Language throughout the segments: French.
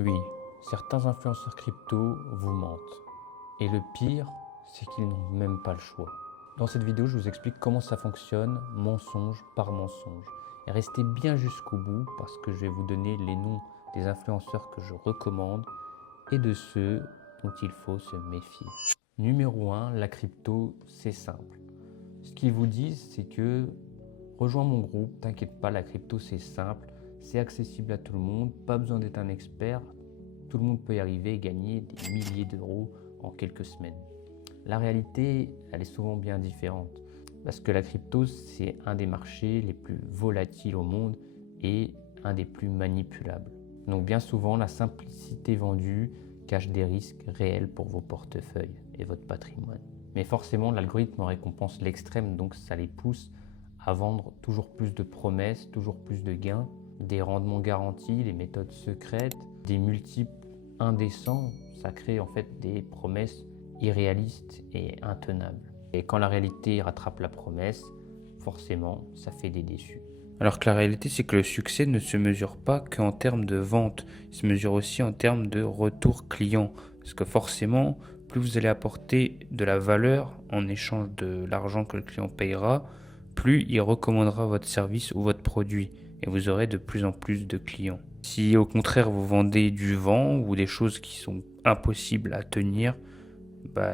Oui, certains influenceurs crypto vous mentent. Et le pire, c'est qu'ils n'ont même pas le choix. Dans cette vidéo, je vous explique comment ça fonctionne, mensonge par mensonge. Et restez bien jusqu'au bout parce que je vais vous donner les noms des influenceurs que je recommande et de ceux dont il faut se méfier. Numéro 1, la crypto, c'est simple. Ce qu'ils vous disent, c'est que rejoins mon groupe, t'inquiète pas, la crypto c'est simple, c'est accessible à tout le monde, pas besoin d'être un expert, tout le monde peut y arriver et gagner des milliers d'euros en quelques semaines. La réalité, elle est souvent bien différente parce que la crypto c'est un des marchés les plus volatiles au monde et un des plus manipulables. Donc bien souvent, la simplicité vendue cache des risques réels pour vos portefeuilles et votre patrimoine. Mais forcément, l'algorithme récompense l'extrême, donc ça les pousse à vendre toujours plus de promesses, toujours plus de gains, des rendements garantis, les méthodes secrètes, des multiples indécents. Ça crée en fait des promesses irréalistes et intenables. Et quand la réalité rattrape la promesse, forcément, ça fait des déçus. Alors que la réalité, c'est que le succès ne se mesure pas qu'en termes de vente, il se mesure aussi en termes de retour client. Parce que forcément, plus vous allez apporter de la valeur en échange de l'argent que le client payera, plus il recommandera votre service ou votre produit. Et vous aurez de plus en plus de clients. Si au contraire vous vendez du vent ou des choses qui sont impossibles à tenir,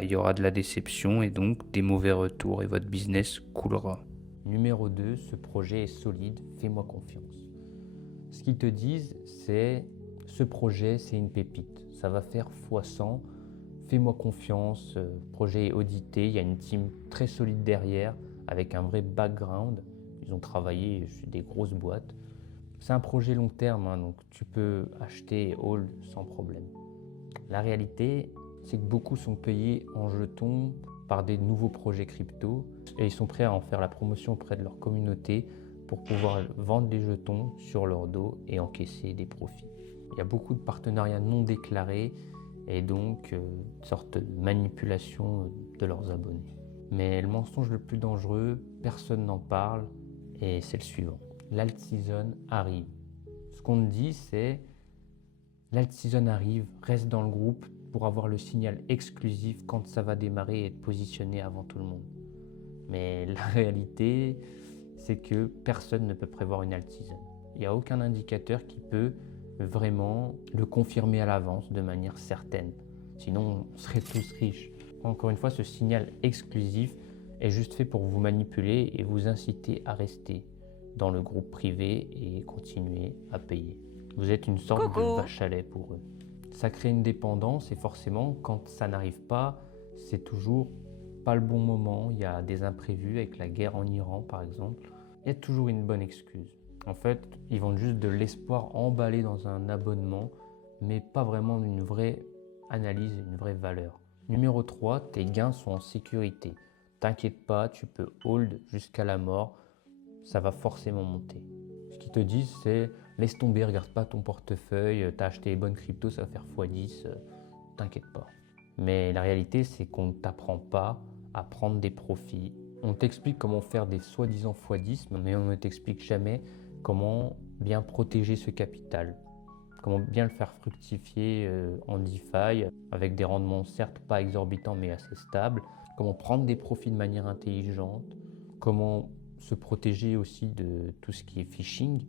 il y aura de la déception et donc des mauvais retours et votre business coulera. Numéro 2, ce projet est solide, fais-moi confiance. Ce qu'ils te disent, c'est ce projet, c'est une pépite, ça va faire x100, fais-moi confiance, projet est audité, il y a une team très solide derrière, avec un vrai background, ils ont travaillé chez des grosses boîtes. C'est un projet long terme, hein, donc tu peux acheter et hold sans problème. La réalité, c'est que beaucoup sont payés en jetons par des nouveaux projets crypto et ils sont prêts à en faire la promotion auprès de leur communauté pour pouvoir vendre les jetons sur leur dos et encaisser des profits. Il y a beaucoup de partenariats non déclarés et donc une sorte de manipulation de leurs abonnés. Mais le mensonge le plus dangereux, personne n'en parle et c'est le suivant. L'alt season arrive. Ce qu'on te dit, c'est l'alt season arrive, reste dans le groupe pour avoir le signal exclusif quand ça va démarrer et être positionné avant tout le monde. Mais la réalité, c'est que personne ne peut prévoir une alt season. Il n'y a aucun indicateur qui peut vraiment le confirmer à l'avance de manière certaine. Sinon, on serait tous riches. Encore une fois, ce signal exclusif est juste fait pour vous manipuler et vous inciter à rester dans le groupe privé et continuer à payer. Vous êtes une sorte de vache à lait pour eux. Ça crée une dépendance et forcément, quand ça n'arrive pas, c'est toujours pas le bon moment. Il y a des imprévus avec la guerre en Iran, par exemple. Il y a toujours une bonne excuse. En fait, ils vendent juste de l'espoir emballé dans un abonnement, mais pas vraiment une vraie analyse, une vraie valeur. Numéro 3, tes gains sont en sécurité. T'inquiète pas, tu peux hold jusqu'à la mort, ça va forcément monter. Ce qu'ils te disent, c'est laisse tomber, regarde pas ton portefeuille, t'as acheté les bonnes cryptos, ça va faire x10, t'inquiète pas. Mais la réalité, c'est qu'on ne t'apprend pas à prendre des profits. On t'explique comment faire des soi-disant x10, mais on ne t'explique jamais comment bien protéger ce capital, comment bien le faire fructifier en DeFi, avec des rendements certes pas exorbitants mais assez stables, comment prendre des profits de manière intelligente, comment se protéger aussi de tout ce qui est phishing,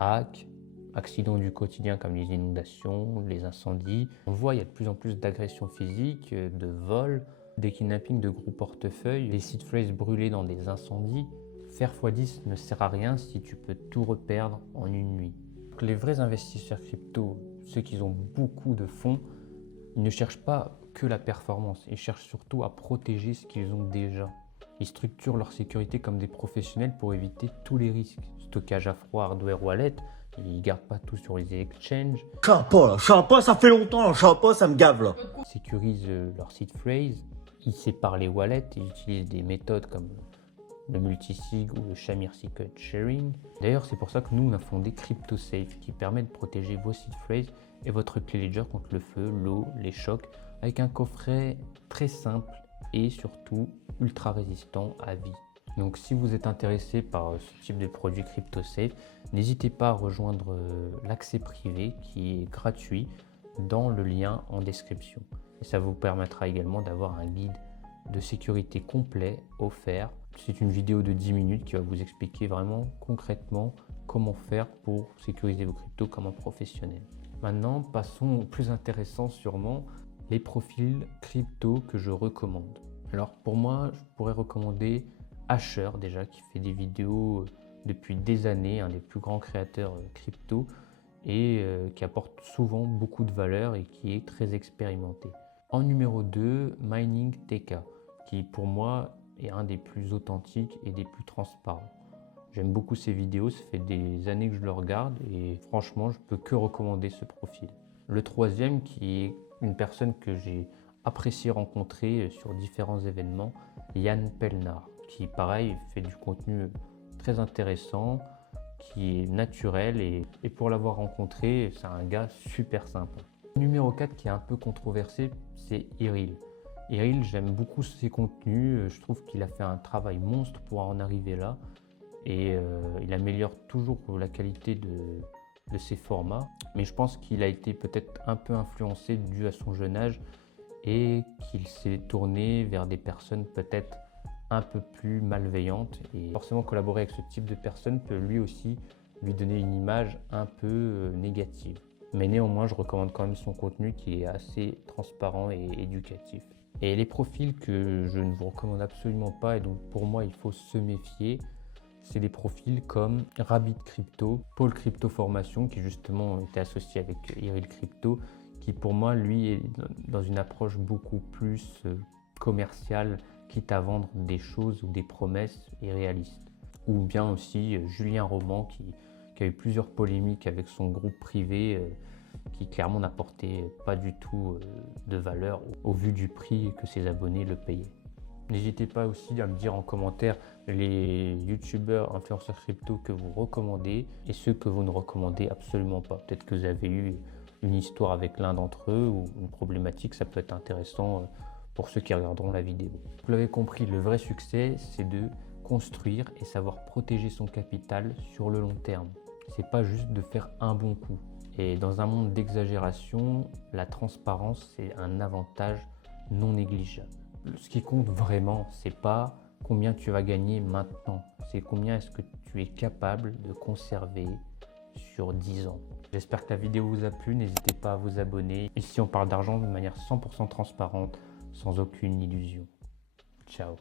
hack, accidents du quotidien comme les inondations, les incendies. On voit, il y a de plus en plus d'agressions physiques, de vols, des kidnappings de gros portefeuilles, des seed phrases brûlés dans des incendies. Faire x10 ne sert à rien si tu peux tout reperdre en une nuit. Les vrais investisseurs crypto, ceux qui ont beaucoup de fonds, ils ne cherchent pas que la performance, ils cherchent surtout à protéger ce qu'ils ont déjà. Ils structurent leur sécurité comme des professionnels pour éviter tous les risques. Stockage à froid, hardware, wallet, ils ne gardent pas tout sur les exchanges. Je sais pas, ça fait longtemps, je sais pas, ça me gave là. Ils sécurisent leur seed phrase, ils séparent les wallets, ils utilisent des méthodes comme le multisig ou le Shamir Secret Sharing. D'ailleurs, c'est pour ça que nous, on a fondé CryptoSafe qui permet de protéger vos seed phrases et votre clé Ledger contre le feu, l'eau, les chocs, avec un coffret très simple et surtout ultra résistant à vie. Donc si vous êtes intéressé par ce type de produit CryptoSafe, n'hésitez pas à rejoindre l'accès privé qui est gratuit. dans le lien en description. Et ça vous permettra également d'avoir un guide de sécurité complet offert. C'est une vidéo de 10 minutes qui va vous expliquer vraiment concrètement comment faire pour sécuriser vos cryptos comme un professionnel. Maintenant, passons au plus intéressant sûrement, les profils crypto que je recommande. Alors pour moi, je pourrais recommander Asher déjà, qui fait des vidéos depuis des années, un des plus grands créateurs crypto et qui apporte souvent beaucoup de valeur et qui est très expérimenté. En numéro 2, Mining TK, qui pour moi est un des plus authentiques et des plus transparents. J'aime beaucoup ses vidéos, ça fait des années que je le regarde et franchement, je peux que recommander ce profil. Le troisième, qui est une personne que j'ai apprécié rencontrer sur différents événements, Yann Pelnard, qui pareil fait du contenu très intéressant, qui est naturel et pour l'avoir rencontré, c'est un gars super sympa. Numéro 4 qui est un peu controversé, c'est Iril. Iril, j'aime beaucoup ses contenus, je trouve qu'il a fait un travail monstre pour en arriver là et il améliore toujours la qualité de ses formats, mais je pense qu'il a été peut-être un peu influencé dû à son jeune âge et qu'il s'est tourné vers des personnes peut-être un peu plus malveillantes et forcément collaborer avec ce type de personnes peut lui aussi lui donner une image un peu négative. Mais néanmoins, je recommande quand même son contenu qui est assez transparent et éducatif. Et les profils que je ne vous recommande absolument pas et donc pour moi il faut se méfier, c'est des profils comme Rabbit Crypto, Paul Crypto Formation qui justement était associé avec Iril Crypto, qui pour moi lui est dans une approche beaucoup plus commerciale, quitte à vendre des choses ou des promesses irréalistes. Ou bien aussi Julien Roman qui a eu plusieurs polémiques avec son groupe privé qui clairement n'apportait pas du tout de valeur au vu du prix que ses abonnés le payaient. N'hésitez pas aussi à me dire en commentaire les youtubeurs, influenceurs crypto que vous recommandez et ceux que vous ne recommandez absolument pas. Peut-être que vous avez eu une histoire avec l'un d'entre eux ou une problématique, ça peut être intéressant pour ceux qui regarderont la vidéo. Vous l'avez compris, le vrai succès, c'est de construire et savoir protéger son capital sur le long terme. C'est pas juste de faire un bon coup. Et dans un monde d'exagération, la transparence, c'est un avantage non négligeable. Ce qui compte vraiment, c'est pas combien tu vas gagner maintenant, c'est combien est-ce que tu es capable de conserver sur 10 ans. J'espère que la vidéo vous a plu, n'hésitez pas à vous abonner. Ici, on parle d'argent de manière 100% transparente, sans aucune illusion. Ciao.